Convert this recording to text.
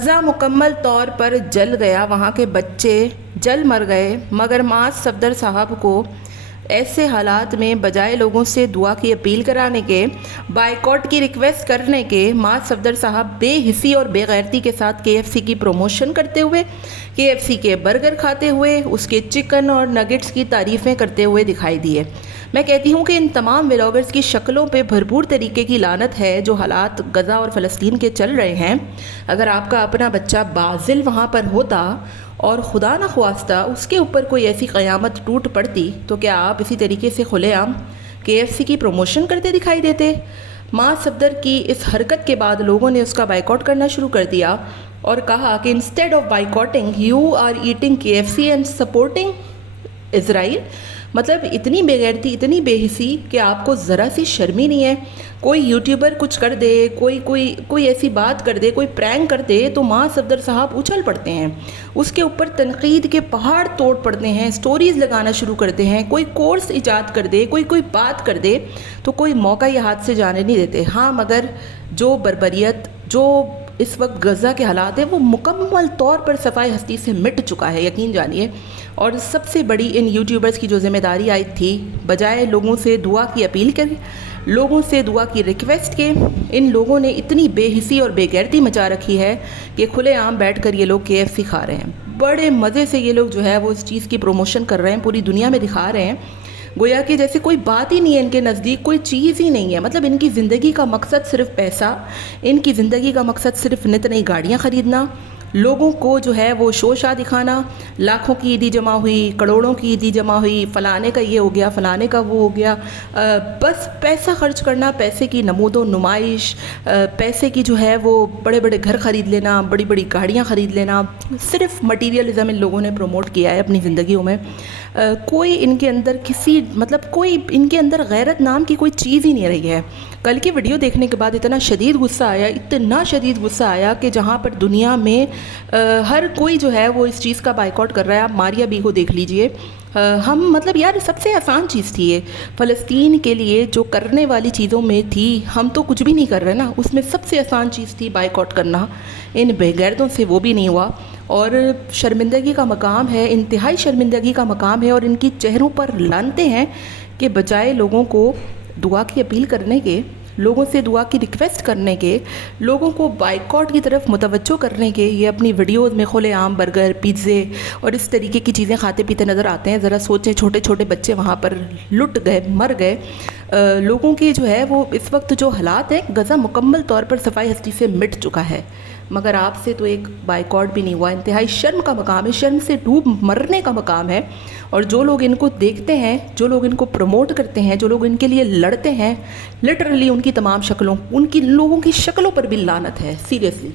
غزہ مکمل طور پر جل گیا، وہاں کے بچے جل مر گئے، مگر معاذ صفدر صاحب کو ایسے حالات میں بجائے لوگوں سے دعا کی اپیل کرانے کے، بائیکاٹ کی ریکویسٹ کرنے کے، معاذ صفدر صاحب بے حسی اور بے غیرتی کے ساتھ KFC کی پروموشن کرتے ہوئے، KFC کے برگر کھاتے ہوئے، اس کے چکن اور نگٹس کی تعریفیں کرتے ہوئے دکھائی دیے۔ میں کہتی ہوں کہ ان تمام ولاگرز کی شکلوں پہ بھرپور طریقے کی لعنت ہے جو حالات غزہ اور فلسطین کے چل رہے ہیں۔ اگر آپ کا اپنا بچہ بازل وہاں پر ہوتا اور خدا نہ خواستہ اس کے اوپر کوئی ایسی قیامت ٹوٹ پڑتی تو کیا آپ اسی طریقے سے کھلے عام KFC کی پروموشن کرتے دکھائی دیتے؟ معاذ صفدر کی اس حرکت کے بعد لوگوں نے اس کا بائیکاٹ کرنا شروع کر دیا اور کہا کہ instead of boycotting you are eating KFC and supporting Israel. مطلب اتنی بے غیرتی، اتنی بے حسی کہ آپ کو ذرا سی شرم ہی نہیں ہے۔ کوئی یوٹیوبر کچھ کر دے، کوئی ایسی بات کر دے، کوئی پرینک کر دے تو معاذ صفدر صاحب اچھل پڑتے ہیں، اس کے اوپر تنقید کے پہاڑ توڑ پڑتے ہیں، سٹوریز لگانا شروع کرتے ہیں۔ کوئی کورس ایجاد کر دے، کوئی بات کر دے تو کوئی موقع یہ ہاتھ سے جانے نہیں دیتے۔ ہاں مگر جو بربریت، جو اس وقت غزہ کے حالات ہیں وہ مکمل طور پر صفائے ہستی سے مٹ چکا ہے، یقین جانیے۔ اور سب سے بڑی ان یوٹیوبرز کی جو ذمہ داری آئی تھی، بجائے لوگوں سے دعا کی اپیل کرے، لوگوں سے دعا کی ریکویسٹ کے، ان لوگوں نے اتنی بے حسی اور بے غیرتی مچا رکھی ہے کہ کھلے عام بیٹھ کر یہ لوگ KFC کھا رہے ہیں۔ بڑے مزے سے یہ لوگ جو ہے وہ اس چیز کی پروموشن کر رہے ہیں، پوری دنیا میں دکھا رہے ہیں، گویا کہ جیسے کوئی بات ہی نہیں ہے ان کے نزدیک، کوئی چیز ہی نہیں ہے۔ مطلب ان کی زندگی کا مقصد صرف پیسہ، ان کی زندگی کا مقصد صرف نت نئی گاڑیاں خریدنا، لوگوں کو جو ہے وہ شو شاہ دکھانا، لاکھوں کی عیدی جمع ہوئی، کروڑوں کی عیدی جمع ہوئی، فلانے کا یہ ہو گیا، فلانے کا وہ ہو گیا، بس پیسہ خرچ کرنا، پیسے کی نمود و نمائش، پیسے کی جو ہے وہ بڑے بڑے گھر خرید لینا، بڑی بڑی گاڑیاں خرید لینا، صرف مٹیریلزم ان لوگوں نے پروموٹ کیا ہے اپنی زندگیوں میں۔ کوئی ان کے اندر کوئی ان کے اندر غیرت نام کی کوئی چیز ہی نہیں رہی ہے۔ کل کی ویڈیو دیکھنے کے بعد اتنا شدید غصہ آیا کہ جہاں پر دنیا میں ہر کوئی جو ہے وہ اس چیز کا بائیکاٹ کر رہا ہے۔ آپ ماریا بی کو دیکھ لیجئے، ہم مطلب یار سب سے آسان چیز تھی یہ فلسطین کے لیے جو کرنے والی چیزوں میں تھی، ہم تو کچھ بھی نہیں کر رہے نا، اس میں سب سے آسان چیز تھی بائیکاٹ کرنا۔ ان بے غیرتوں سے وہ بھی نہیں ہوا اور شرمندگی کا مقام ہے، انتہائی شرمندگی کا مقام ہے، اور ان کی چہروں پر لعنتیں ہیں کہ بجائے لوگوں کو دعا کی اپیل کرنے کے، لوگوں سے دعا کی ریکویسٹ کرنے کے، لوگوں کو بائیکاٹ کی طرف متوجہ کرنے کے، یہ اپنی ویڈیوز میں کھلے عام برگر، پیزے اور اس طریقے کی چیزیں کھاتے پیتے نظر آتے ہیں۔ ذرا سوچیں، چھوٹے چھوٹے بچے وہاں پر لٹ گئے، مر گئے۔ لوگوں کی جو ہے وہ اس وقت جو حالات ہیں، غزہ مکمل طور پر صفائی ہستی سے مٹ چکا ہے، مگر آپ سے تو ایک بائیکاٹ بھی نہیں ہوا۔ انتہائی شرم کا مقام ہے، شرم سے ڈوب مرنے کا مقام ہے۔ اور جو لوگ ان کو دیکھتے ہیں، جو لوگ ان کو پروموٹ کرتے ہیں، جو لوگ ان کے لیے لڑتے ہیں، لٹرلی ان کی تمام شکلوں، ان کی لوگوں کی شکلوں پر بھی لعنت ہے، سیریسلی۔